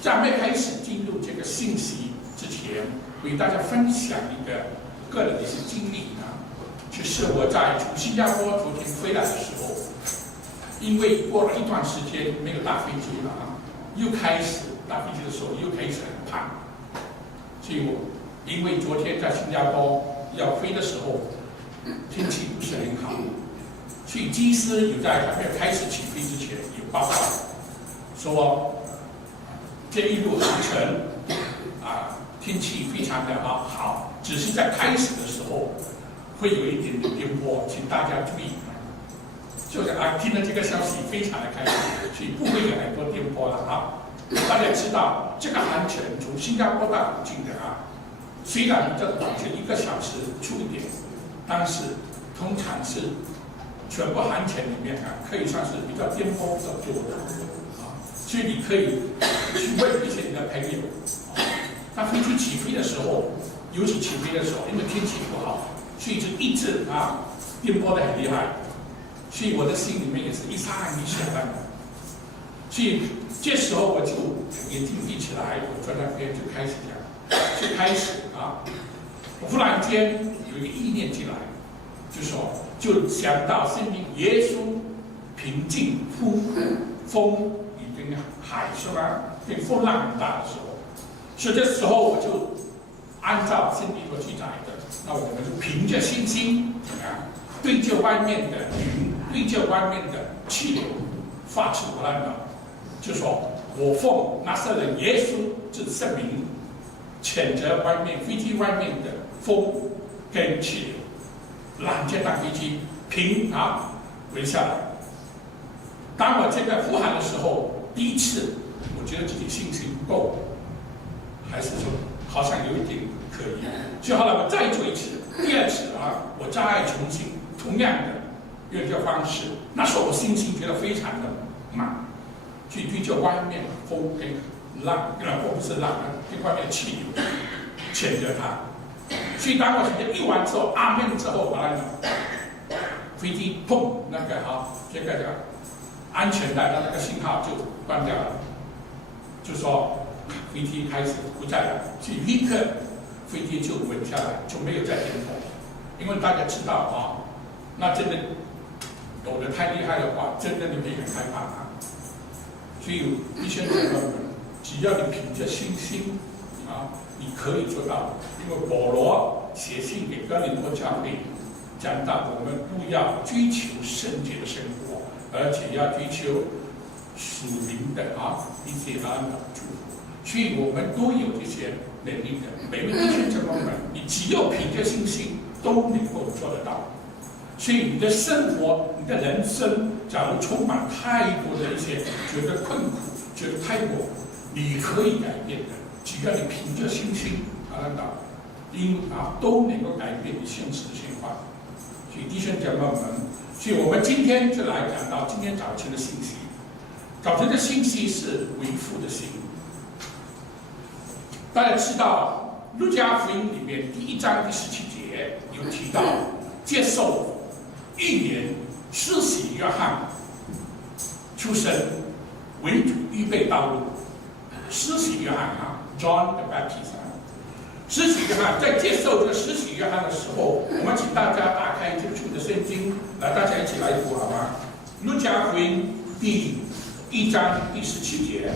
在没开始进入这个信息之前，为大家分享一个个人的一些经历啊，就是我从新加坡昨天回来的时候，因为过了一段时间没有搭飞机了啊，又开始搭飞机的时候又开始很胖，所以我因为昨天在新加坡要飞的时候天气不是很好，所以机师有在还没有开始起飞之前有报告说。这一路航程天气非常的好，只是在开始的时候会有一点点颠簸，请大家注意。就是听了这个消息非常的开心，所以不会有很多颠簸了啊。大家知道这个航程从新加坡到附近的虽然这短就1个小时出一点，但是通常是全部航程里面可以算是比较颠簸比较多的。所以你可以去问一些你的朋友，当飞机起飞的时候，尤其起飞的时候，因为天气不好，所以就一直颠簸的很厉害，所以我的心里面也是一上一下的。所以这时候我就眼睛闭起来，我坐在那边就开始讲，我忽然间有一个意念进来，就想到圣经耶稣平静风。海是吧？对，风浪很大的时候，所以这时候我就按照圣经所记载的，那我们就凭着信心对着外面的云，对着外面的气流发出我来的，就说我奉拿撒勒耶稣之圣名，谴责外面飞机外面的风跟气流，让这趟飞机平稳下来。当我这个呼喊的时候。第一次，我觉得自己信心不够，还是说好像有一点可疑，所以后来我再做一次，第2次我再重新同样的用这个方式，那时候我信心觉得非常的满，去对着外面的风跟浪，不是浪，对外面的气流谴责它。所以当我一完之后，阿门之后，完了，飞机砰这个安全带的那个信号就关掉了，就说飞机开始不在了，所以立刻飞机就稳下来，就没有再颠簸。因为大家知道那真的抖得太厉害的话，真的你会很害怕所以弟兄姊妹们，只要你凭着信心你可以做到。因为保罗写信给哥林多教会，讲到我们不要追求圣洁的生活。而且要追求属灵的一些祝福，所以我们都有这些能力的。每位弟兄姊妹们，你只有凭着信心都能够做得到。所以你的生活、你的人生，假如充满太多的一些觉得困苦、觉得太过，你可以改变的。只要你凭着信心都能够改变你现实的情况。所以弟兄姊妹们。所以我们今天就来讲到今天早晨的信息。早晨的信息是为父的心。大家知道路加福音里面第1章第17节有提到，接受预言施洗约翰出生，为主预备道路。施洗约翰John the Baptist。施洗约翰在接受这个施洗约翰的时候，我们请大家打开这处的圣经，来大家一起来读好吗？路加福音第1章第17节，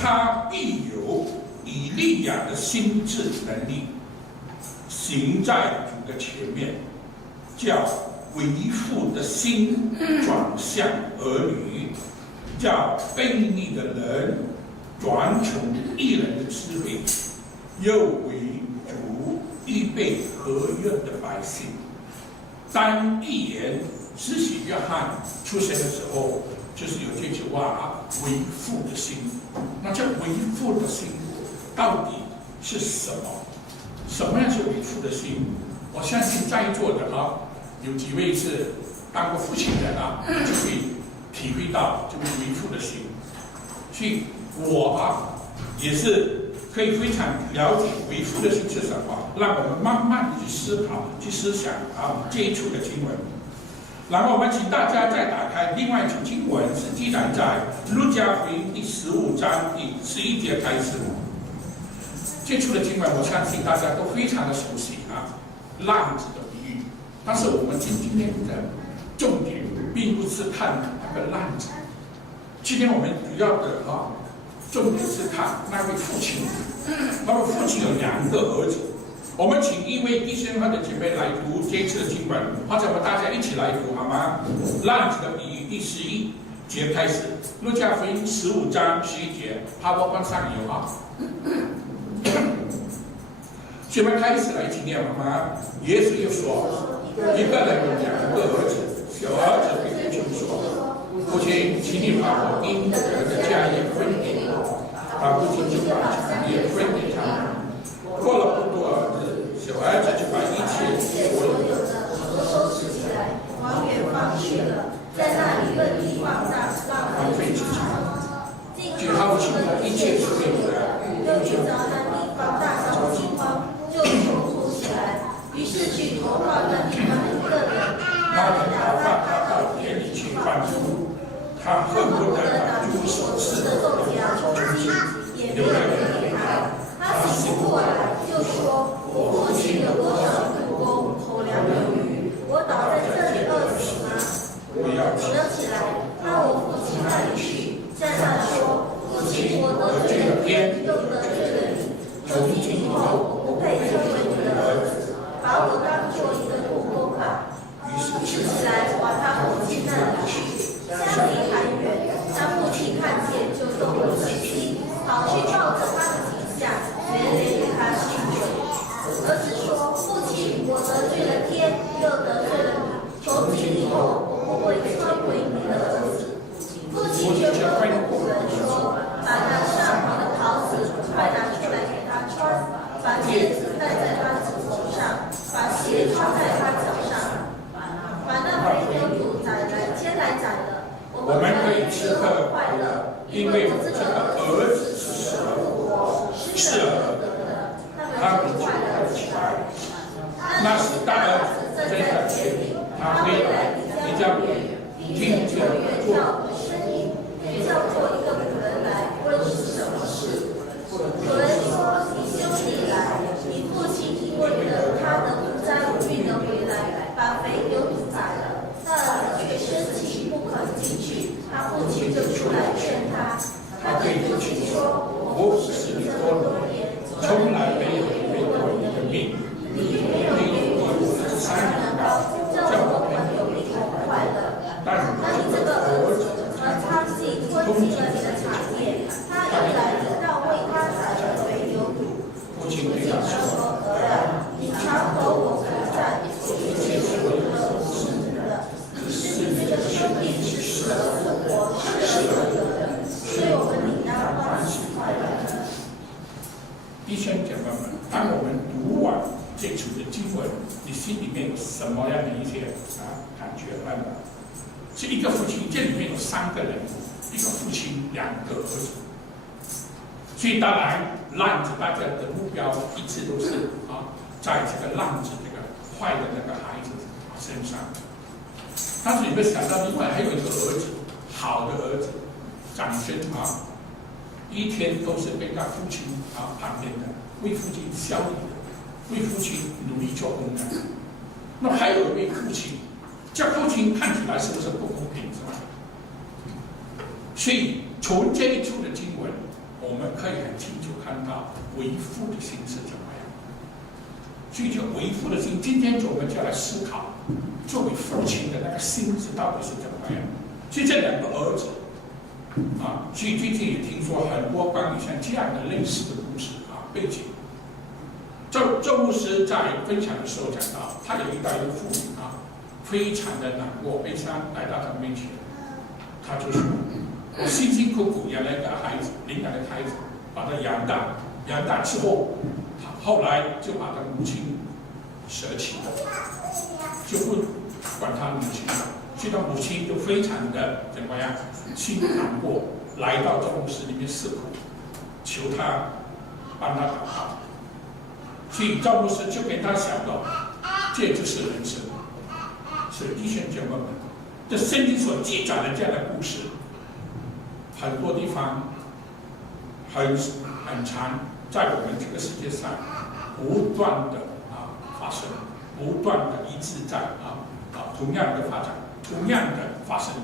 他必有以利亚的心智能力，行在主的前面，叫为父的心转向儿女，叫悖逆的人转从义人的智慧。又为主预备合约的百姓。当预言施洗约翰出生的时候，就是有这句话为父的心。那这为父的心到底是什么？什么样是为父的心？我相信在座的有几位是当过父亲的就会体会到这个为父的心。所以我也是可以非常了解为父的心是什么，让我们慢慢的去思考、去思想这一处的经文。然后我们请大家再打开另外一处经文，是记载在路加福音第15章第11节开始。这处的经文，我相信大家都非常的熟悉浪子的比喻。但是我们今天的重点并不是看那个浪子，今天我们主要的重点是看那位父亲。那位父亲有2个儿子。我们请一位弟兄或者姐妹来读这一次的经文，或者我们大家一起来读好吗？浪子的比喻第11节开始，路加福音15章11节，PowerPoint上有所以我们开始来一起念好吗？耶稣又说，一个人有2个儿子，小儿子对父亲说：“父亲，请你把我应得的家业分给我。”他父亲就把产业分给他。过了不多日子，小儿子就把一切所有的都收拾起来，往远方去了，在那里任意放荡，浪费资产。据他父亲的一切所有的，又去找那地方大扫清荒，就穷途起来，于是去投靠那地方的一个人，那人打发他到田里去放猪，他恨不得把猪所吃的豆荚充饥，也没有人给他。他醒过来就说：“我父亲有多少雇工口粮有余，我倒在这里饿死吗？我要起来，到我父亲那里去，向他说：父亲，我得罪了天，又得罪了你。从今以后，我不配称为你的儿子，把我当作一个雇工吧。”于是起来往他父亲那里去，相离还远，他父亲看见就动了慈心，跑去抱着他的颈项，连连与他亲嘴。儿子说：“父亲，我得罪了天，又得罪了你。从今以后，我不会称为你的儿子。”父亲就吩咐仆人说：“把那上好的袍子快拿出来给他穿，把戒指戴在他指头上，把鞋穿在他脚上，把那肥牛犊牵来宰了。我们可以吃喝快乐，因为这个儿子是死而复活，是而得的，他们快乐起来。那时大儿子正在田里，他回来离家不远，听见有叫的声音，便叫做一个仆人来问是什么事。仆人说：“你兄弟来，你父亲因为他的独灾无病的回来，把肥牛犊宰了。那儿子却生气，不肯进去。他父亲就出来劝他。他对父亲说：我服侍你这么多年，从来没有违过你的命。你没有给我的3年高，叫我们有一同快乐。那你这个儿子他自己吞进了你的产业，他又来你要为他宰了肥牛犊。父亲对他说：儿啊，你常和我同在，一切所有的都是你的。只是你这个生命是死而复活，是而得的，所以我们应当欢喜快乐。弟兄姐妹们，当我们读完这处的经文，你心里面有什么样的一些感觉呢？是一个父亲，这里面有3个人，一个父亲，2个儿子。所以当然，浪子大家的目标一直都是在这个浪子这个坏的那个孩子身上。但是你会想到，另外还有一个儿子，好的儿子，长孙一天都是跟他父亲旁边的，为父亲效力的，为父亲努力做工的。那还有一位父亲，这父亲看起来是不是不公平，是吧？所以从这一处的经文，我们可以很清楚看到为父的心是怎么样。所以这为父的心，今天我们就要来思考，作为父亲的那个心是到底是怎么样。所以这2个儿子所以最近也听说很多关于像这样的类似的故事背景。周牧师在分享的时候讲到，他有遇到一个妇女非常的难过悲伤，来到他面前，他就说：我辛辛苦苦养了一个孩子，领养的孩子，把他养大之后，后来就把他母亲舍弃了，就不管他母亲了。所以他母亲就非常的怎么样，心难过，来到这牧师里面诉苦，求他帮他祷告。所以赵牧师就跟他讲到，这就是人生。是弟兄姐妹们，这圣经所记载的这样的故事，很多地方很长，在我们这个世界上不断的发生，不断的一直在同样的发展，同样的发生，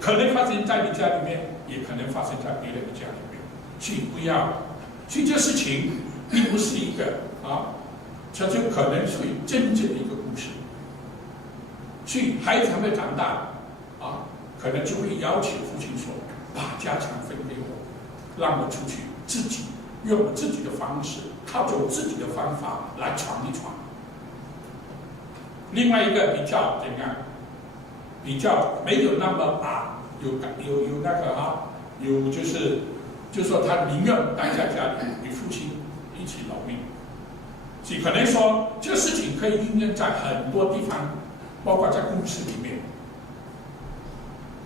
可能发生在你家里面，也可能发生在别人的家里面。所以不要，所以这事情并不是一个这就可能属于真正的一个故事。所以孩子还没长大可能就会要求父亲说：“把家产分给我，让我出去自己用我自己的方式，靠着我自己的方法来闯一闯。”另外一个比较怎样？比较没有那么有那个有就是说他宁愿待在家里与父亲一起劳命。所以可能说这个事情可以应用在很多地方，包括在公司里面，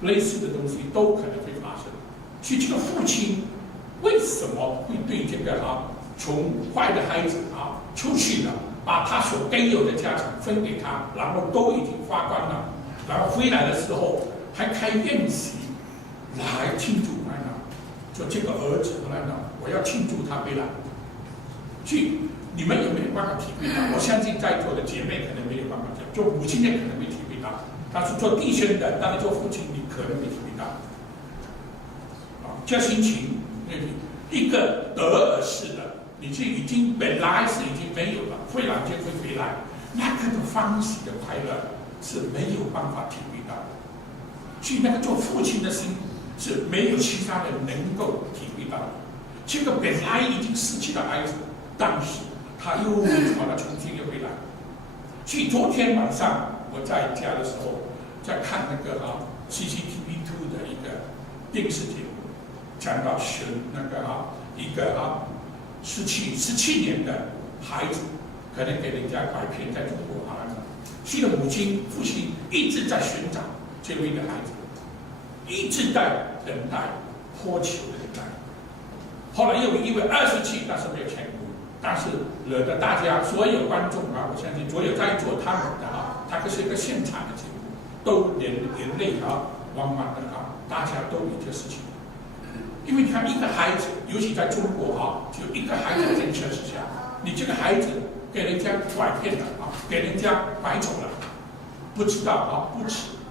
类似的东西都可能会发生。所以这个父亲为什么会对这个从坏的孩子出去了，把他所该有的家产分给他，然后都已经花光了，然后回来的时候还开宴席来庆祝说这个儿子回来了，我要庆祝他回来。所以你们有没有办法体会到？我相信在座的姐妹可能没有办法讲，做母亲的可能没体会到，但是做弟兄的，当然做父亲你可能没体会到。这心情，一个得而失的，你是已经本来是已经没有了，忽然间会回来，那个的欢喜的快乐是没有办法体会到的。所以那个做父亲的心是没有其他人能够体会到的。这个本来已经失去了孩子，但是他又把他重新又回来。所以昨天晚上我在家的时候，在看那个CCTV2 的一个电视节目，讲到那个一个17年的孩子，可能给人家拐骗，在中国所以的母亲父亲一直在寻找这位的孩子，一直在等待迫求的等待。后来又因为27，但是没有成功，但是惹得大家所有观众我相信所有在座他们的它可是一个现场的节目，都连累汪汪的大家都有这事情。因为你看一个孩子，尤其在中国就一个孩子的政策之下，你这个孩子给人家拐骗了给人家拐走了，不知道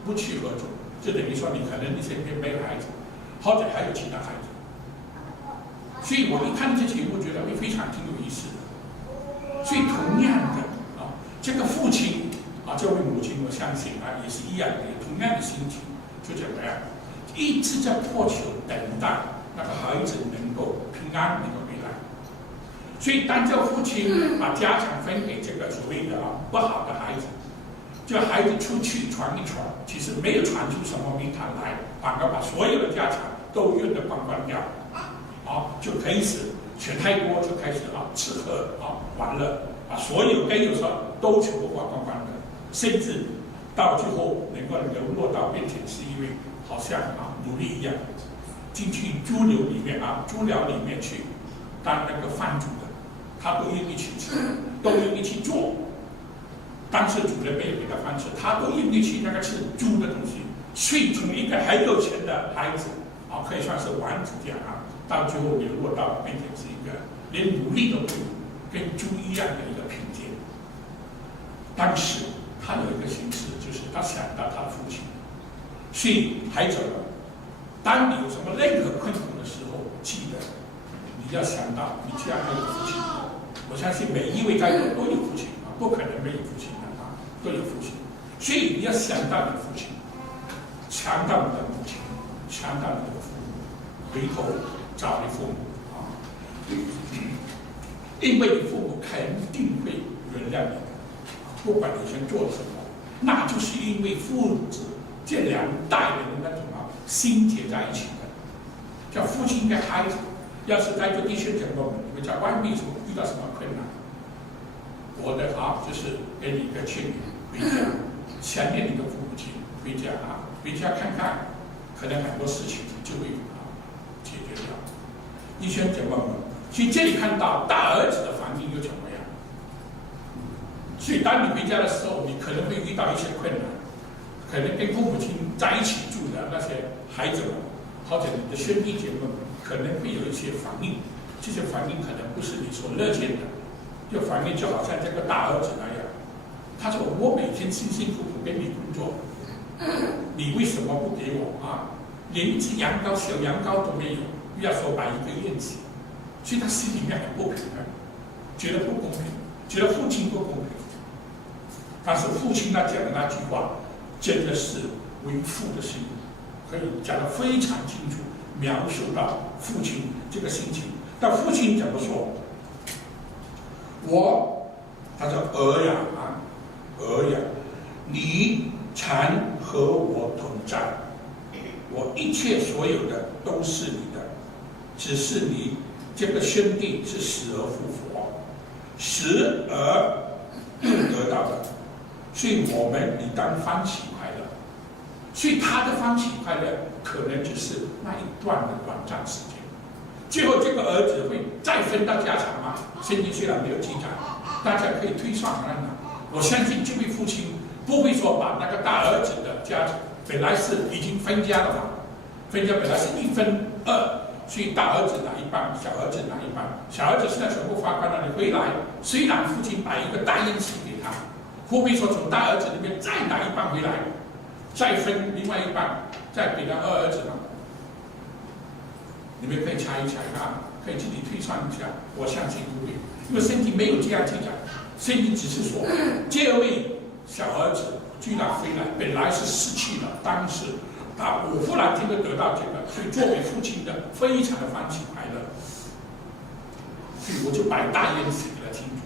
不去何种，就等于说你可能你身边没有孩子，或者还有其他孩子。所以我一看这节目，觉得会非常挺有意思的。所以同样的这个父亲这位母亲，我相信也是一样的，有同样的心情，就怎么样，一直在迫求等待那个孩子能够平安能够回来。所以当这个父亲把家产分给这个所谓的不好的孩子，这个孩子出去闯一闯，其实没有闯出什么名堂来，反而把所有的家产都用得光光掉。就开始全泰国就开始吃喝玩乐，把所有该有的都全部花光光的，甚至到最后能够流落到变成是一位好像奴隶一样，进去猪寮里面去当那个饭主的，他都愿意去吃，都愿意去做。当时主人没有给他饭吃，他都愿意去那个吃猪的东西。所以从一个很有钱的孩子可以算是王子这样到最后流落到变成是一个连奴隶都不如，跟猪一样的一个贫贱。但是他有一个形式，就是他想到他的父亲。所以孩子们，当你有什么任何困苦的时候，记得你要想到你这样还有父亲。我相信每一位在座都有父亲不可能没有父亲的都有父亲。所以你要想到你的父亲，想到你的母亲，想到你的父母，回头找你父母因为你父母肯定会原谅你的，不管你先做什么，那就是因为父子这两代人的那种心结在一起的。叫父亲跟孩子，要是在做弟兄姐妹们，你们在外面遇到什么困难，我的就是给你一个劝语，回家想念你的父母亲，回家看看，可能很多事情就会解决掉。弟兄姐妹们，所以这里看到大儿子的环境又怎么样？所以当你回家的时候，你可能会遇到一些困难，可能跟父母亲在一起住的那些孩子们，或者你的兄弟姐妹们，可能会有一些反应，这些反应可能不是你所乐见的。这反应就好像这个大儿子那样，他说：“我每天辛辛苦苦给你工作，你为什么不给我啊？连一只羊羔、小羊羔都没有，不要说摆一个宴席。”所以他心里面很不平衡，觉得不公平，觉得父亲不公平。但是父亲他讲的那句话，真的是为父的心，可以讲得非常清楚，描述到父亲这个心情。但父亲怎么说？他说儿呀儿呀，你常和我同在，我一切所有的都是你的，只是你这个兄弟是死而复活，死而又得到的，所以你当欢喜快乐。所以他的欢喜快乐可能只是那一段的短暂时间。最后这个儿子会再分到家产吗？圣经虽然没有记载，大家可以推算看看。我相信这位父亲不会说把那个大儿子的家产，本来是已经分家了嘛，分家本来是1/2，所以大儿子拿一半，小儿子拿一半。小儿子现在全部花光了，你回来，虽然父亲摆一个大宴席给他，会不会说从大儿子那边再拿一半回来，再分另外一半，再给他二儿子呢？你们可以猜一猜啊，可以自己推算一下。我相信不会，因为圣经没有这样记载，圣经只是说这位小儿子居然回来，本来是失去了，当时我忽然间就得到这个，所以作为父亲的非常的欢喜快乐，所以我就摆大宴席给他庆祝。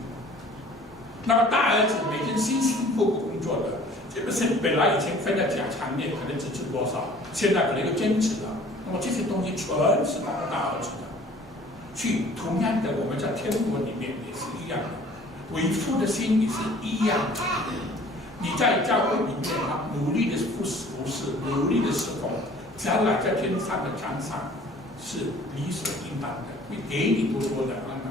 那么大儿子每天辛辛苦苦工作的，这个是本来以前分的家产面可能只值多少，现在可能又增值了。那么这些东西全是那个大儿子的。所以同样的，我们在天国里面也是一样的，为父的心也是一样的。你在教会里面努力的服侍，努力的侍奉，将来在天上的奖赏是理所应当的，会给你多多的安慰。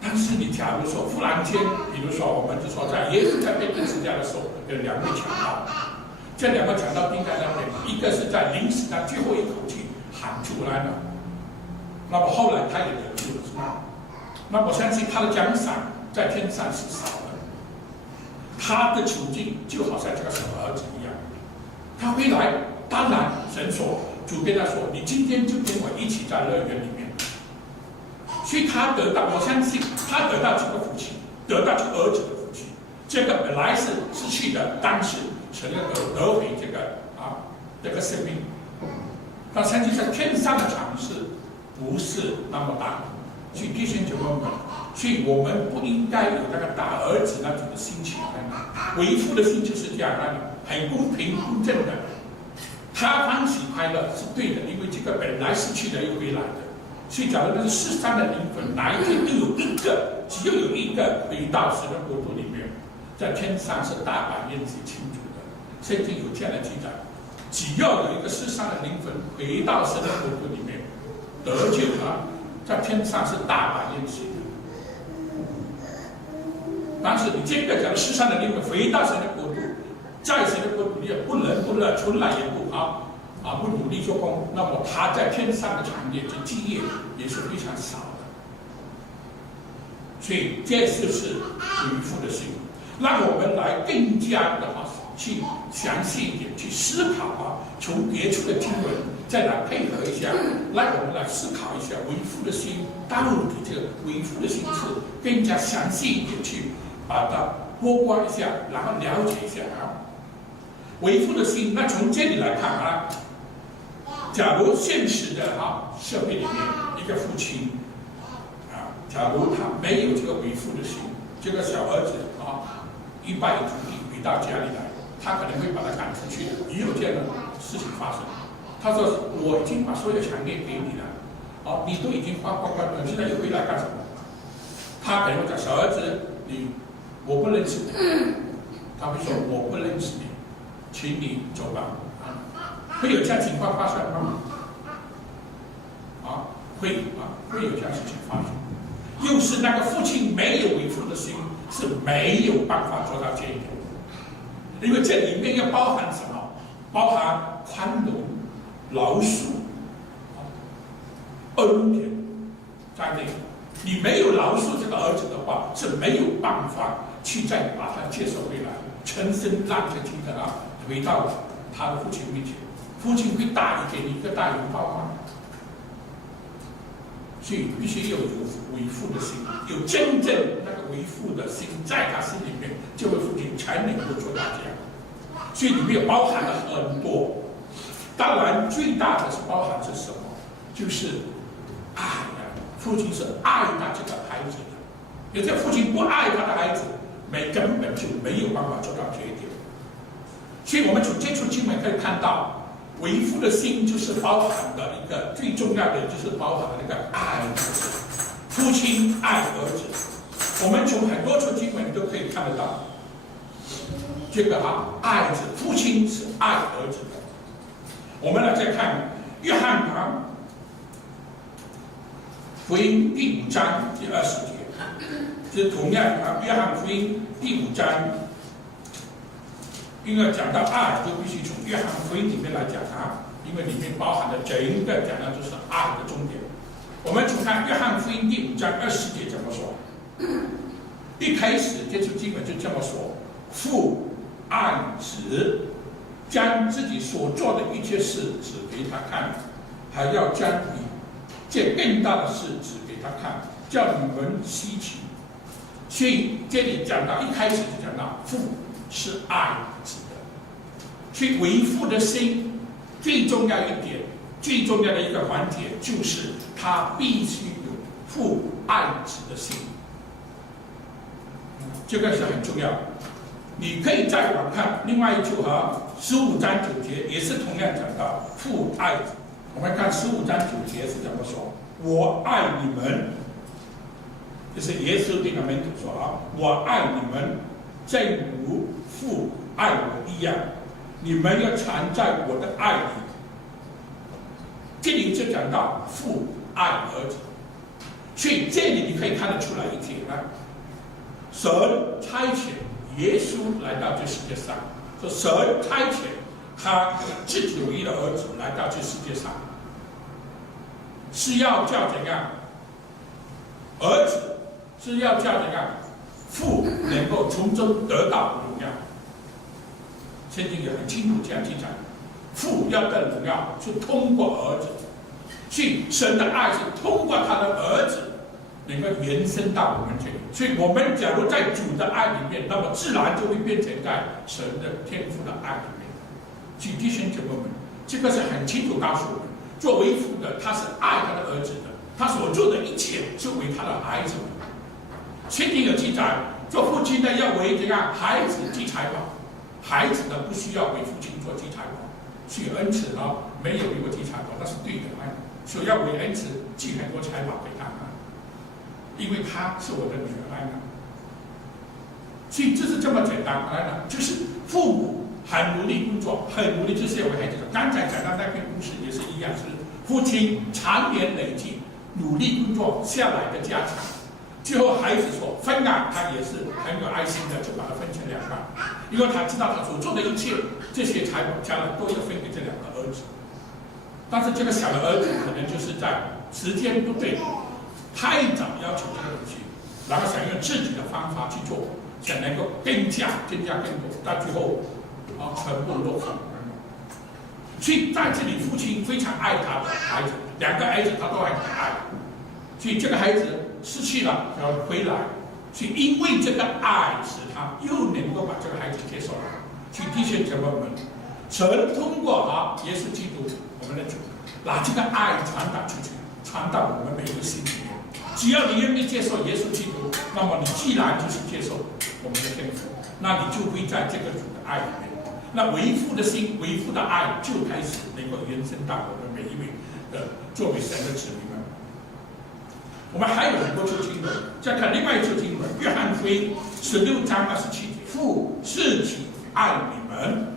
但是你假如说忽然间，比如说我们就说在耶稣在被钉十字架的时候，有2位强盗，这2个强盗钉在那边，一个是在临死他最后一口气喊出来了，那么后来他也得救了，是吧？那我相信他的奖赏在天上是少的，他的处境就好像这个小儿子一样，他回来，当然神说，主跟他说，你今天就跟我一起在乐园里面。所以他得到，我相信他得到这个福气，得到这个儿子的福气。这个本来是失去的，但是神要得回这个生命。但相信在天上的场势不是那么大，所以弟兄姐妹们，所以我们不应该有那个大儿子那种的心情。为父的心就是这样，很公平公正的。他欢喜快乐是对的，因为这个本来失去的又回来的。所以，假如那个世上的灵魂，哪一天都有一个，只要有一个回到神的国度里面，在天上是大摆宴席庆祝的。圣经有这样的记载，只要有一个世上的灵魂回到神的国度里面得救了，在天上是大摆宴席的。但是你这个假如世上的灵魂回到神的国度，在神的国度里也不能不乐，从来也不不努力做工，那么他在天上的产业及基业也是非常少的。所以这就是为父的心。让我们来更加的去详细一点去思考从别处的经文再来配合一下，让我们来思考一下为父的心到底这个为父的心是更加详细一点去把它剥光一下，然后了解一下为父的心。那从这里来看假如现实的社会里面一个父亲假如他没有这个为父的心，这个小儿子一败涂地回到家里来，他可能会把他赶出去的，也有这样的事情发生。他说：“我已经把所有产业给你了，你都已经花光了，现在又回来干什么？”他可能会讲：“小儿子，我不认识你。”他会说：“我不认识你，请你走吧。”会有这样情况发生吗？会有这样事情发生。又是那个父亲没有为父的心，是没有办法做到这一点。因为这里面要包含什么？包含宽容、饶恕、恩典在内。你没有饶恕这个儿子的话，是没有办法去再把他接受回来，全身烂着筋的回到他的父亲面前。父亲会给你一个大拥抱吗？所以必须要有为父的心，有真正那个为父的心在他心里面，这位父亲才能够做到这样。所以里面包含了很多，当然最大的是包含着什么？就是爱呀，父亲是爱他这个孩子的，有些父亲不爱他的孩子，根本就没有办法做到这一点。所以我们从这处经文可以看到。为父的心就是包含的一个最重要的，就是包含那个爱儿子，父亲爱儿子。我们从很多处经文都可以看得到，这个爱子，父亲是爱儿子的。我们来再看约翰福音第5章第20节，就是同样约翰福音第5章。因为讲到爱，就必须从约翰福音里面来讲因为里面包含的整个讲的就是爱的重点。我们从看约翰福音第5章20节怎么说？一开始这处经文就这么说：父爱子，将自己所做的一切事指给他看，还要将比这更大的事指给他看，叫你们稀奇。所以这里讲到一开始就讲到父是爱子的，所以为父的心最重要一点，最重要的一个环节就是他必须有父爱子的心，这个是很重要。你可以再往看另外一处15章9节，也是同样讲到父爱子。我们看15章9节是怎么说？我爱你们，就是耶稣对他们说我爱你们，正如父爱我一样，你们要常在我的爱里。这里就讲到父爱儿子，所以这里你可以看得出来一点神差遣耶稣来到这世界上，说神差遣他自己唯一的儿子来到这世界上，是要叫怎样？儿子是要叫怎样？父能够从中得到荣耀。圣经也很清楚这样记载，父要得荣耀是通过儿子，所以神的爱是通过他的儿子能够延伸到我们这里。所以我们假如在主的爱里面，那么自然就会变成在神的天父的爱里面。所以弟兄姐妹们，这个是很清楚告诉我们，作为父的他是爱他的儿子的，他所做的一切是为他的孩子们。圣经有记载，做父亲的要为怎样孩子积财宝，孩子呢不需要为父亲做积财宝，所以恩慈没有为我积财宝，那是对的所以要为恩慈积很多财宝给他因为他是我的女儿所以这是这么简单就是父母很努力工作，很努力就是要为孩子。刚才讲到那篇故事也是一样，是父亲常年累计努力工作下来的家产。最后孩子说分他也是很有爱心的，就把它分成2半，因为他知道他所做的一切这些财宝将来都要分给这2个儿子。但是这个小的儿子可能就是在时间不对，太早要求这个东西，然后想用自己的方法去做，想能够增加更多，到最后全部落空。所以在这里父亲非常爱他的孩子，2个儿子他都很爱，所以这个孩子失去了要回来，所以因为这个爱使他又能够把这个孩子接受了。所以弟兄姐妹们，神通过耶稣基督我们的主，把这个爱传达出去，传到我们每一个心里面。只要你愿意接受耶稣基督，那么你既然就是接受我们的天父，那你就会在这个主的爱里面，那为父的心、为父的爱就开始能够延伸到我们每一位的作为神的子民们。我们还有很多处经文，再看另外一处经文，约翰福音16章27节，父自己爱你们，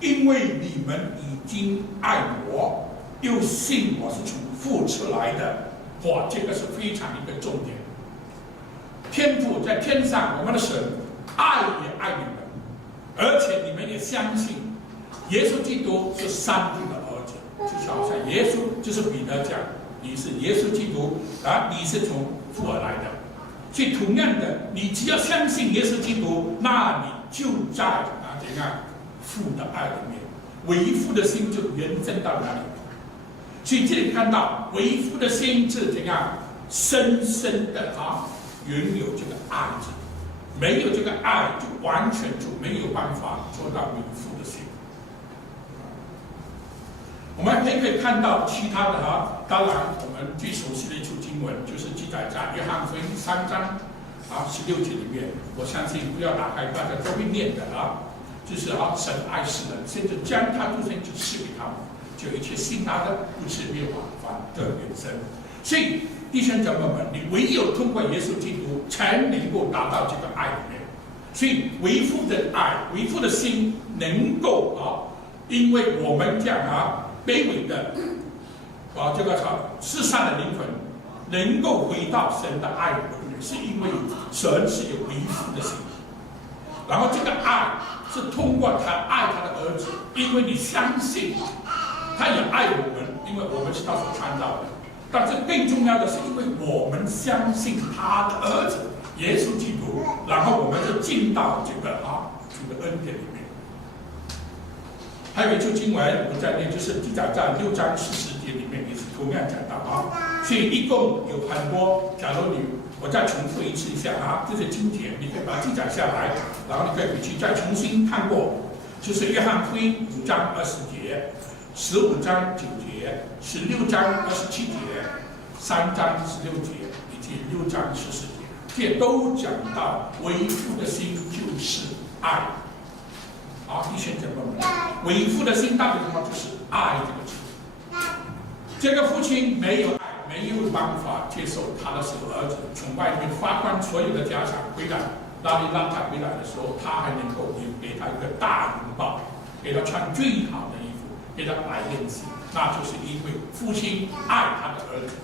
因为你们已经爱我，又信我是从付出来的，哇，这个是非常一个重点。天父在天上，我们的神爱也爱你们，而且你们也相信耶稣基督是上帝的儿子，就好像耶稣就是彼得讲，你是耶稣基督啊，你是从父而来的。所以同样的，你只要相信耶稣基督，那你就在怎样父的爱里面，为父的心就延伸到哪里。所以这里看到为父的心是怎样深深的拥有这个爱字，没有这个爱，就完全就没有办法做到为父的心。我们还可以看到其他的当然我们最熟悉的一处经文就是记载在约翰福音3章16节里面，我相信不要打开，大家都会念的就是神爱世人，甚至将他独生子赐给他们，就一切信他的不至灭亡，反得永生。所以弟兄姊妹们，你唯有通过耶稣基督，才能够达到这个爱里面。所以为父的爱，为父的心，能够因为我们这样卑微的这个世上的灵魂，能够回到神的爱里面，是因为神是有为父的心。然后这个爱是通过他爱他的儿子，因为你相信他也爱我们，因为我们是他所创造的。但是更重要的是，因为我们相信他的儿子耶稣基督，然后我们就进到这个主的恩典里面。还有一处经文我在念，就是记载在6章40节里面，也是同样讲到所以一共有很多。假如我再重复一次一下这些经节，你可以把它记载下来，然后你可以回去再重新看过。就是约翰福音5章20节、15章9节、16章27节、3章16节以及6章14节，这都讲到为父的心就是爱。弟兄姊妹们，为父的心到底什么？就是爱这个字。这个父亲没有爱，没有办法接受他的小儿子从外面发光所有的家产回来，让他回来的时候，他还能够给他一个大拥抱，给他穿最好的衣服，给他摆宴席，那就是因为父亲爱他的儿子。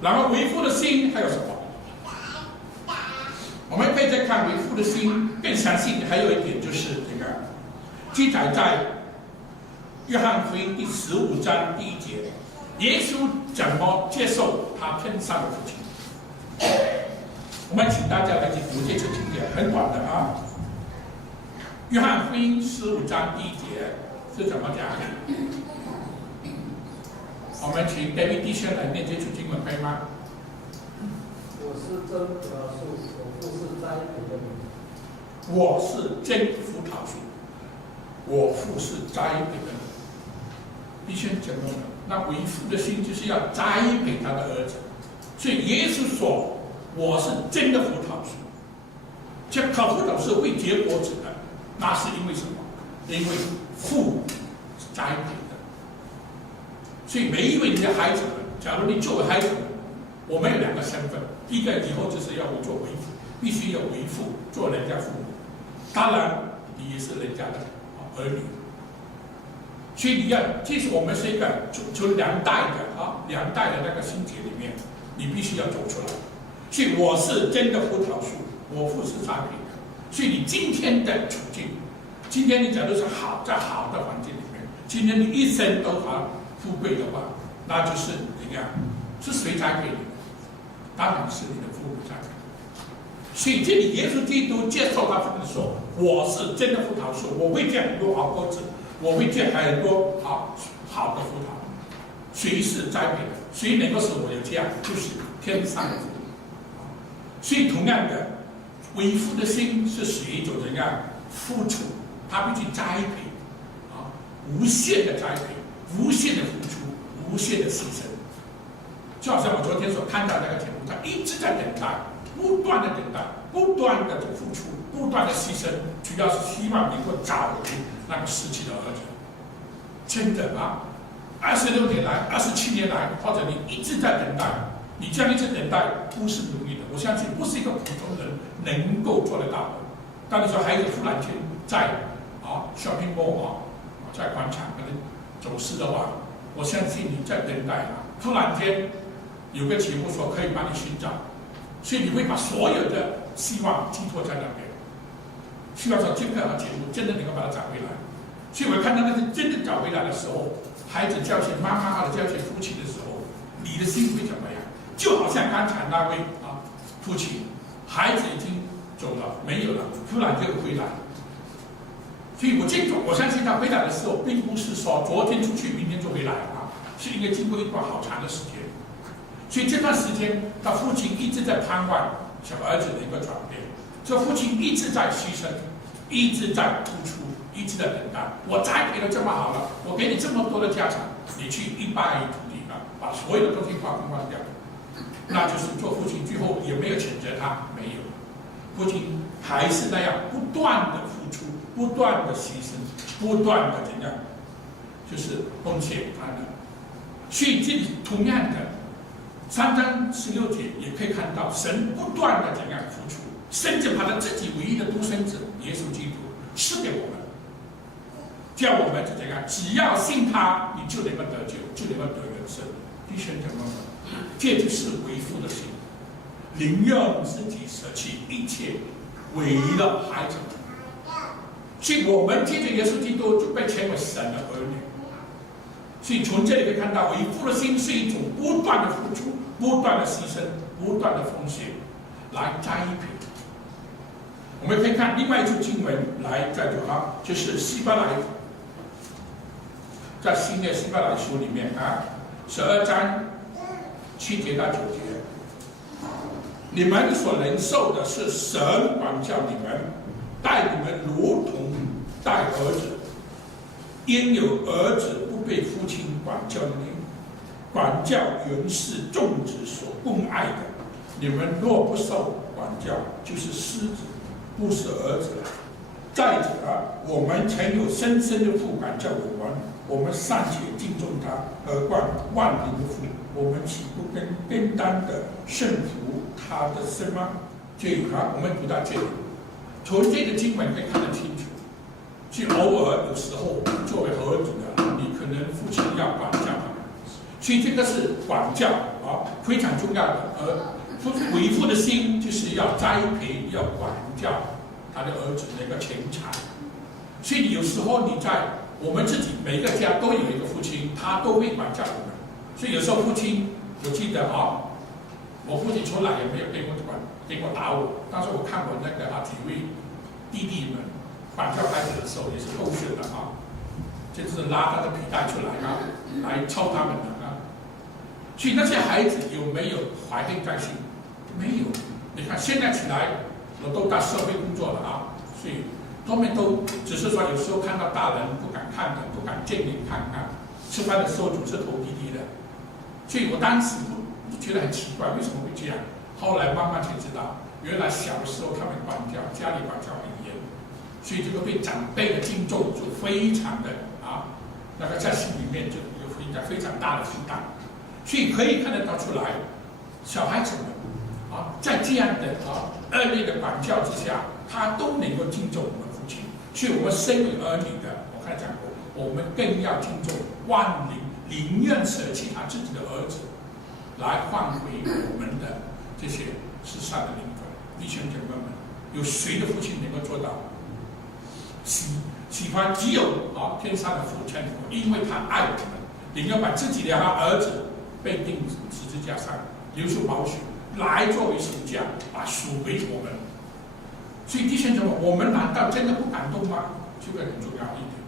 然后为父的心还有什么？我们可以再看为父的心更详细，还有一点就是这个记载在约翰福音第15章第1节，耶稣怎么接受他天上的父亲？我们请大家来去读这次经典，很短的约翰福音15章第1节是怎么讲的？我们请 David 弟兄来念这处经文，可以吗？我是真葡萄树，我父是栽培的你。我是真葡萄树，我父是栽培的你。弟兄姐妹们，那为父的心就是要栽培他的儿子。所以耶稣说：“我是真的葡萄树。”这棵葡萄树会结果子的，那是因为什么？因为父是栽培的。所以每一位你的孩子们，假如你作为孩子们，我们有2个身份，一个以后就是要做为父，必须要为父，做人家父母。当然，你也是人家的儿女。所以你要，即使我们是一个从2代的那个心结里面，你必须要走出来。所以我是真的葡萄树，我父是栽培的。所以你今天的处境，今天你假如是在好的环境里面，今天你一生都富贵的话，那就是怎样？是谁栽培你的？当然是你的父母栽培。所以这里耶稣基督接受他父亲说：“我是真的葡萄树，我会结很多好果子，我会结很多好的葡萄。谁是栽培的？谁能够使我有这样？就是天上的父。所以同样的，为父的心是属于一种怎样付出？他必须栽培无限的栽培，无限的付出，无限的牺牲。就好像我昨天所看到那个节目，他一直在等待，不断的等待，不断的付出，不断的牺牲，主要是希望能够找回那个失去的儿子。真的26年来、27年来，或者你一直在等待，你这样一直等待不是容易的。我相信不是一个普通人能够做得到的。当你说孩子忽然间在shopping mall 在广场可能走失的话，我相信你在等待啊，突然间有个节目说可以帮你寻找，所以你会把所有的希望寄托在那边，希望说这个节目真的能够把它找回来。所以我看到那是真的找回来的时候，孩子叫醒妈妈或者叫醒父亲的时候，你的心会怎么样？就好像刚才那位父亲，孩子已经走了，没有了，突然就回来。所以我相信他回来的时候，并不是说昨天出去，明天就回来啊，是因为经过一段好长的时间。所以这段时间，他父亲一直在盼望小儿子的一个转变，这父亲一直在牺牲，一直在付出，一直在等待。我栽培的这么好了，我给你这么多的家产，你去一败涂地了，把所有的东西花光掉。那就是做父亲，最后也没有谴责他，没有，父亲还是那样不断的付出，不断的牺牲，不断的怎样，就是奉献他的。所以这里同样的3章16节也可以看到，神不断的怎样付出，甚至把他自己唯一的独生子耶稣基督赐给我们，叫我们怎样，只要信他，你就能够得救，就能够得人生。弟兄姊妹们，这就是为父的心，宁愿自己舍弃一切，为了孩子们。所以我们借着耶稣基督就被称为神的儿女。所以从这里可以看到，为父的心是一种不断的付出、不断的牺牲、不断的奉献来栽培。我们可以看另外一处经文来在这就是希伯来，在新的希伯来书里面12章7节到9节，你们所能受的是神管教你们，待你们如同待儿子，因有儿子不被父亲管教的灵，管教原是众子所共爱的。你们若不受管教，就是失子，不是儿子了。再者，我们曾有深深的父管教我们，我们尚且敬重他，何况万灵的父？我们岂不更当的顺服他的声吗？所以我们读到这里，从这个经文可以看得清楚。所以偶尔有时候作为儿子的，你可能父亲要管教他们，所以这个是管教非常重要的。为父的心就是要栽培，要管教他的儿子的一个成长。所以有时候你在我们自己每个家都有一个父亲，他都会管教我们。所以有时候父亲，我记得我父亲从来也没有给我打我，但是我看我那个几位弟弟们管教孩子的时候也是够血的就是拉他的皮带出来来抽他们的所以那些孩子有没有怀恨在心？没有。你看现在起来，我都到社会工作了所以他们都只是说有时候看到大人不敢看的，不敢正面看吃饭的时候总是头低低的。所以我当时不觉得很奇怪，为什么会这样？后来慢慢才知道，原来小的时候他们管教，家里管教很严，所以这个对长辈的敬重就非常的那个在心里面就有非常大的负担。所以可以看得到出来，小孩子们在这样的恶劣的管教之下，他都能够敬重我们父亲。所以我们身为儿女的，我刚才讲过，我们更要敬重万灵，宁愿舍弃他自己的儿子，来换回我们的这些世上的灵魂。弟兄姐妹们，有谁的父亲能够做到？喜欢只有天上的父亲，因为他爱我们，宁愿把自己的儿子被钉十字架上，流出宝血来作为赎价，把赎回我们。所以弟兄姊妹，我们难道真的不感动吗？这个很重要一点。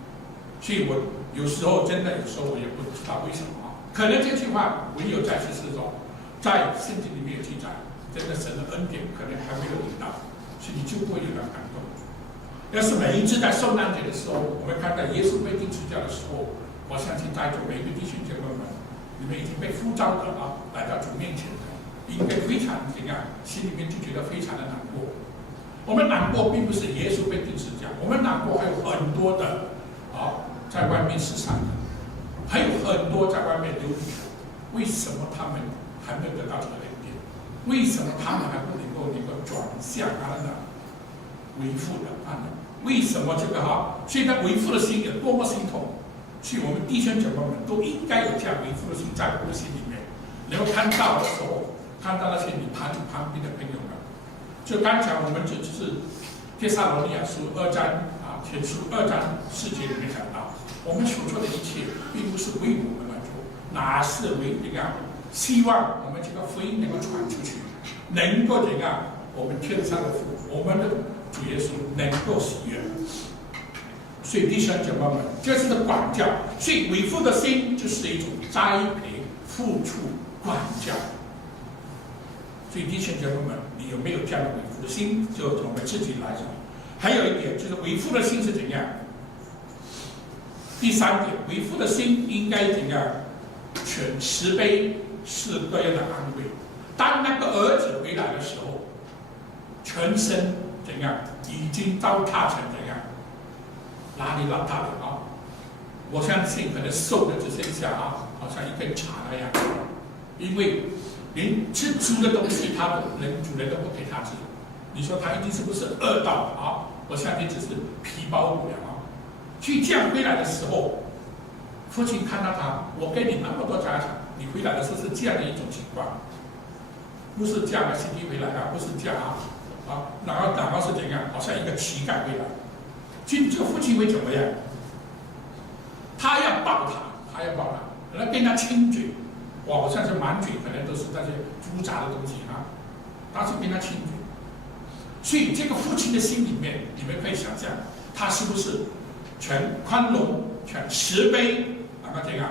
所以我有时候我也不知道为什么可能这句话唯有在世中，在圣经里面有记载，真的神的恩典可能还没有领到，所以你就不会有那感动。要是每一次在受难节的时候，我们看到耶稣被钉十字架的时候，我相信在座每一个弟兄姐妹们，你们已经被呼召的来到主面前的，应该非常怎样，心里面就觉得非常的难过。我们难过并不是耶稣被钉十字架，我们难过还有很多的在外面世上的，还有很多在外面流离的，为什么他们还没有得到这个恩典？为什么他们还不能够转向为父的为什么这个所以他为父的心有多么心痛？所以我们弟兄姐妹们都应该有这样为父的心在我们的心里面。能够看到的时候，看到那些你旁边的朋友们，就刚才我们就是帖撒罗尼亚书2章前书2章4节里面讲到，我们所做的一切，并不是为我们而做，哪是为怎样？希望我们这个福音能够传出去，能够怎样？我们天上的父，我们的主耶稣能够喜悦。所以弟兄姐妹们，这是个管教。所以为父的心就是一种栽培、付出、管教。所以弟兄姐妹们，你有没有这样的为父的心？就我们自己来说。还有一点就是为父的心是怎样？第3点，为父的心应该怎样？全慈悲，是各样的安慰。当那个儿子回来的时候，全身怎样？已经糟蹋成怎样？邋里邋遢的啊！我相信可能瘦的只剩下好像一根茶那样，因为连吃猪的东西，主人都不给他吃。你说他一定是不是饿到我相信只是皮包骨了去这样回来的时候，父亲看到他，我给你那么多家产，你回来的时候是这样的一种情况，不是这样的心地回来不是这样然后是怎样？好像一个乞丐回来。这个父亲会怎么样？他要抱他，然后跟他亲嘴，我相信满嘴可能都是那些猪杂的东西当时跟他亲嘴。所以这个父亲的心里面，你们可以想象，他是不是全宽容、全慈悲，然后这样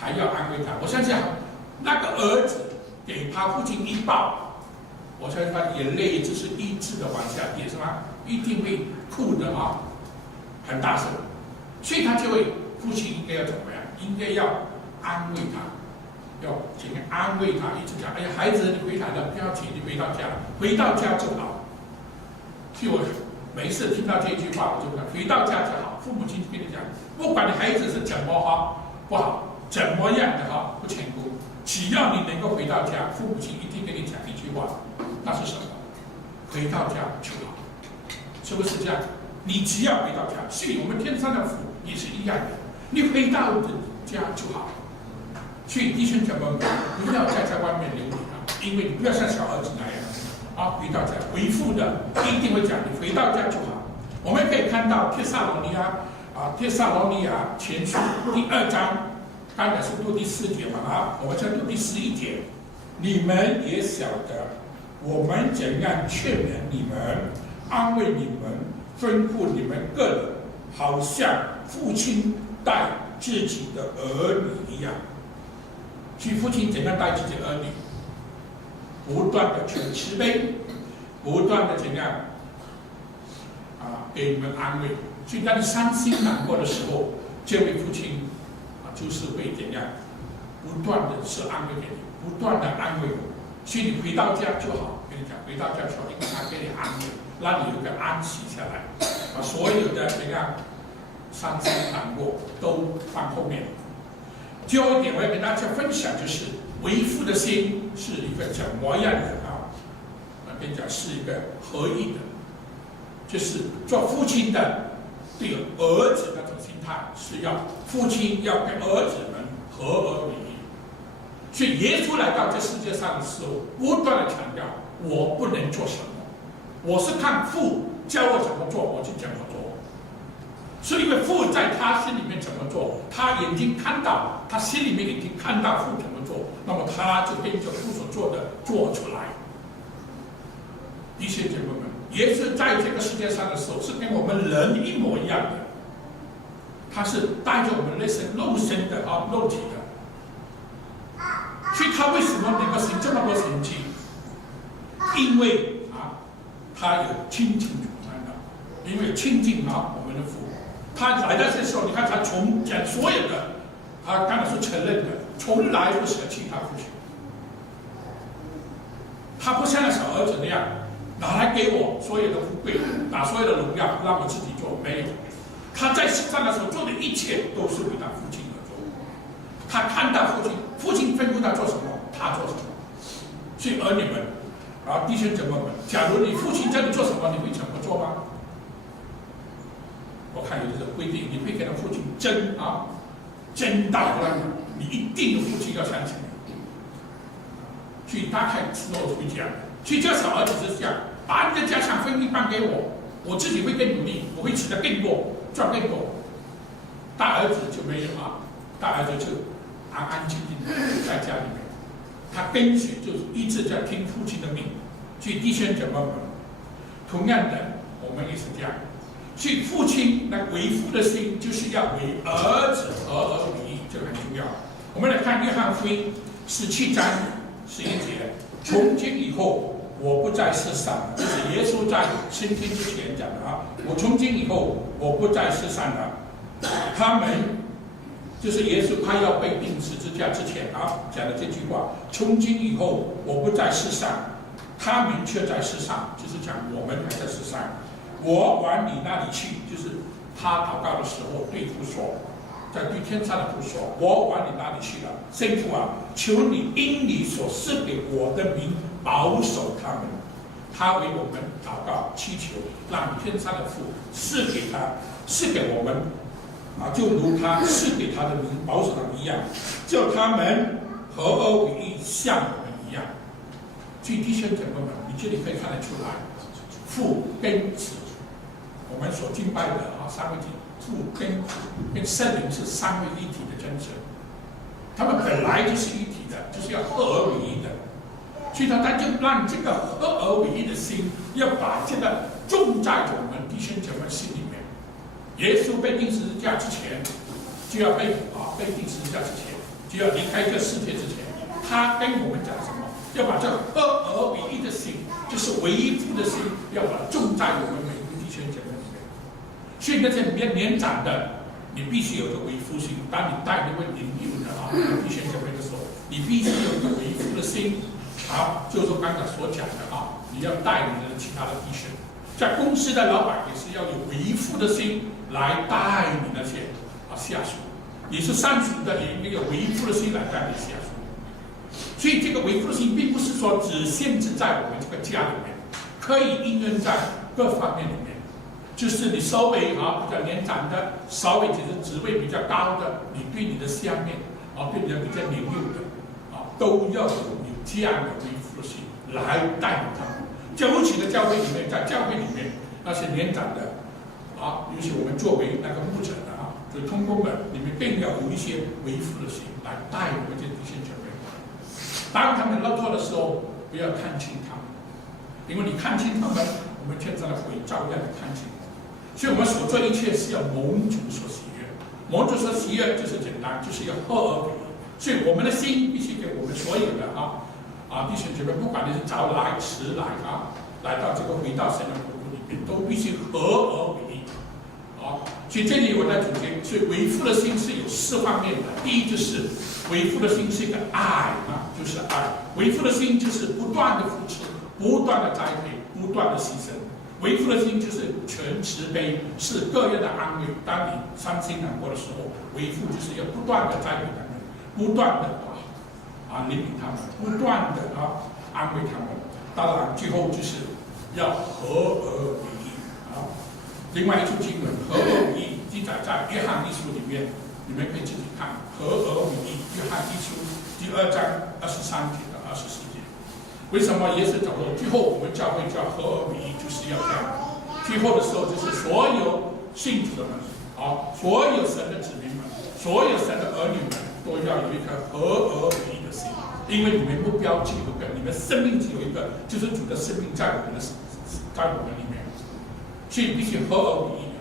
还要安慰他？我相信那个儿子给他父亲一抱，我相信他眼泪就是一直的往下跌，是吧？一定会哭的很大声。所以他就会，父亲应该要怎么样？应该要安慰他，要尽量安慰他，一直讲：“哎呀，孩子，你回来了，不要紧，你回到家就好。”所以我每一次听到这句话，我就讲：“回到家就好。”父母亲跟你讲，不管你孩子是怎么不好，怎么样的不成功，只要你能够回到家，父母亲一定跟你讲一句话，那是什么？回到家就好，是不是这样？你只要回到家，所以我们天上的父也是一样的，你回到家就好。所以弟兄姐妹们，不要再在外面流离因为你不要像小儿子那样回到家，为父的一定会讲你回到家就好。我们可以看到帖撒罗尼亚前书第2章，刚才是读第4节嘛我们再读第11节。你们也晓得我们怎样劝勉你们，安慰你们，吩咐你们个人，好像父亲待自己的儿女一样。所以父亲怎样待自己的儿女？不断的全慈悲，不断的怎样给你们安慰。所以当你伤心难过的时候，这位父亲就是会怎样？不断的是安慰给你，不断的安慰你。所以你回到家就好，跟你讲，回到家就好，因为他给你安慰，让你有个安息下来，把所有的怎样伤心难过都放后面。最后一点，我要跟大家分享，就是为父的心是一个怎么样的跟你讲是一个合一的，就是做父亲的对儿子那种心态，是要父亲要跟儿子们合而为一。所以耶稣来到这世界上的时候，不断的强调我不能做什么，我是看父教我怎么做，我就怎么做。所以因为父在他心里面怎么做，他眼睛看到，他心里面已经看到父怎么做，那么他就跟着父所做的做出来。弟兄姐妹们，耶稣在这个世界上的时候是跟我们人一模一样的，他是带着我们那身肉身的肉体的，所以他为什么能够行这么多神迹？因为他有亲近主的，因为有亲近我们的父。他来到这时候，你看他讲所有的，他刚才是承认的，从来不舍弃他父亲。他不像那小儿子那样，拿来给我所有的富贵，把所有的荣耀让我自己做，没有。他在世上的时候做的一切都是为他父亲而做。他看到父亲吩咐他做什么，他做什么。所以儿女们，弟兄姐妹们，假如你父亲叫你做什么，你会怎么做吗？我看有的人规定，你会给他父亲争到你一定的父亲要相信你。所以大概之后会讲，所以叫小儿子是这样，把你的家产分一半给我，我自己会更努力，我会吃得更多，赚更多。大儿子就没有大儿子就安安静静的在家里面，他跟随就是一直在听父亲的命。所以弟兄姐妹们，同样的我们也是这样。所以父亲那为父的心，就是要为儿子合而为一，这个很重要。我们来看约翰福音17章11节，从今以后我不在世上，这是耶稣在升天之前讲的我从今以后我不在世上了。他们就是耶稣他要被钉十字架之前讲的这句话，从今以后我不在世上，他们却在世上，就是讲我们还在世上。我往你那里去，就是他祷告的时候对父说，在对天上的父说，我往你那里去了。圣父求你因你所赐给我的名保守他们。他为我们祷告祈求，让天上的父赐给我们就如他赐给他的名保守他们一样，叫他们合而为一，像我们一样。所以弟兄姐妹们，你这里可以看得出来，父跟子，我们所敬拜的三位一体，父跟圣灵是三位一体的真神，他们本来就是一体的，就是要合而为一的。所以他就让这个合而为一的心，要把这个种在我们弟兄姐妹心里面。耶稣被钉十字架之前，就要被钉十字架之前，就要离开这世界之前，他跟我们讲什么？要把这合而为一的心，就是为父的心，要把它种在我们每一个弟兄姐妹里面。所以那些年长的，你必须有个为父心。当你带那位年幼的弟兄姐妹的时候，你必须有个为父的心。就是刚才所讲的你要带领的其他的弟兄，在公司的老板也是要有为父的心来带领那些下属，你是上属的，也应该有为父的心来带领下属。所以这个为父的心，并不是说只限制在我们这个家里面，可以应用在各方面里面。就是你稍微比较年长的，稍微就是职位比较高的，你对你的下面对你的比较年幼的都要有这样的为父的心来带领他们。尤其的教会里面，在教会里面那些年长的尤其我们作为那个牧者的就同工们，你们更要有一些为父的心来带领这些弟兄姐妹。当他们落错的时候，不要看轻他们，因为你看轻他们，我们天上的会照样的看轻我们。所以我们所做一切是要蒙主所喜悦，蒙主所喜悦就是简单，就是要合而为一。所以我们的心必须给我们所有的弟兄姐妹，不管你是早来迟来来到这个回到神的国度里面，都必须合而为一。所以这里我在总结，所以为父的心是有4方面的。第一就是为父的心是一个爱就是爱。为父的心就是不断的付出，不断的栽培，不断的牺牲。为父的心就是全慈悲，是各样的安慰。当你伤心难过的时候，为父就是要不断的栽培他们，不断的怜悯他们，不断的安慰他们。当然最后就是要合而为一另外一处经文合而为一记载在约翰一书里面，你们可以自己看合而为一。约翰一书第2章23节到24节。为什么耶稣讲说最后我们教会就要合而为一，就是要这样。最后的时候就是所有信徒的们所有神的子民们，所有神的儿女们都要有一颗合而为一的心，因为你们目标只有一个，你们生命只有一个，就是主的生命在我们里面，所以必须合而为一。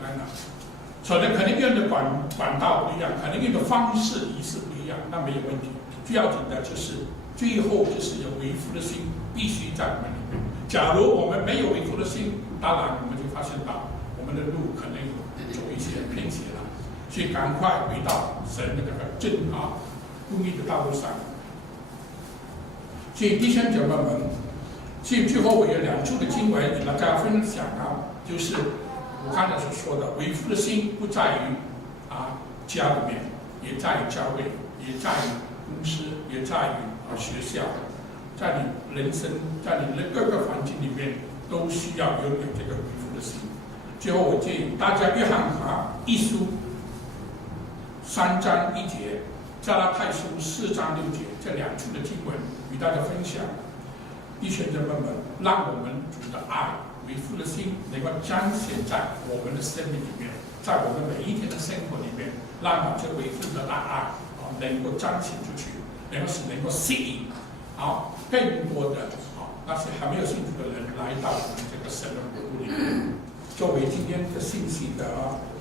可能用的管道不一样，可能用的方式仪式不一样，那没有问题。最要紧的就是最后就是有为父的心必须在我们里面。假如我们没有为父的心，当然我们就发现到我们的路可能有一些偏斜了。所以赶快回到神的那个正公义的道路上。所以弟兄姐妹们，所以最后我有2处的经文与大家分享就是我刚才所说的，为父的心不在于家里面，也在于教会，也在于公司，也在于学校，在你人生，在你的各个环境里面，都需要拥有这个为父的心。最后我建议大家约翰一书3章1节，加拉太书4章6节这2处的经文与大家分享。弟兄姊妹们，让我们主的爱、为父的心能够彰显在我们的生命里面，在我们每一天的生活里面，让这为父的大爱能够彰显出去，能够吸引更多的那些还没有信主的人来到我们这个神的国度里面。作为今天的信息的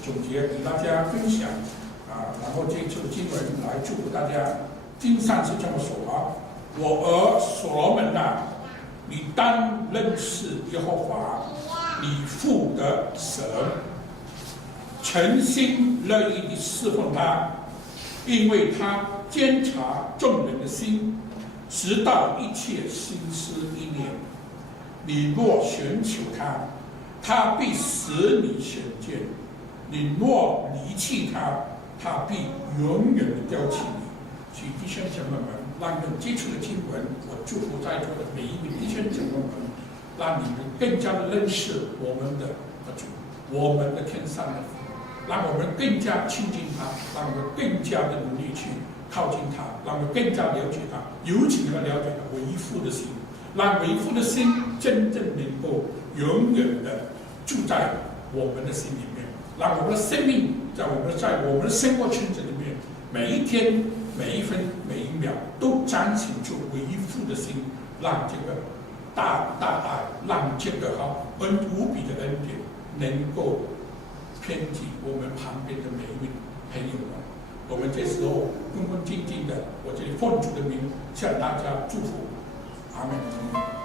总结，与大家分享然后这处经文来祝福大家。经上是这么说我儿所罗门啊，你当认识耶和华你父的神，全心乐意地侍奉他，因为他监察众人的心，直到一切心思意念。你若寻求他，他必使你显见；你若离弃他，他必永远的丢弃你。所以弟兄姐妹们，让人接触的经文，我祝福在座的每一位弟兄姐妹们，让你们更加的认识我们的主，我们的天上的父，让我们更加亲近他，让我们更加的努力去靠近他，让我们更加了解他，尤其能够了解他为父的心，让为父的心真正能够永远的住在我们的心里面，让我们的生命在我们的生活圈子里面，每一天、每一分、每一秒都彰显出为父的心，让这个大爱，让这个无比的恩典能够偏及我们旁边的每一位朋友们。我们这时候恭恭敬敬的，我这里奉主的名向大家祝福，阿门。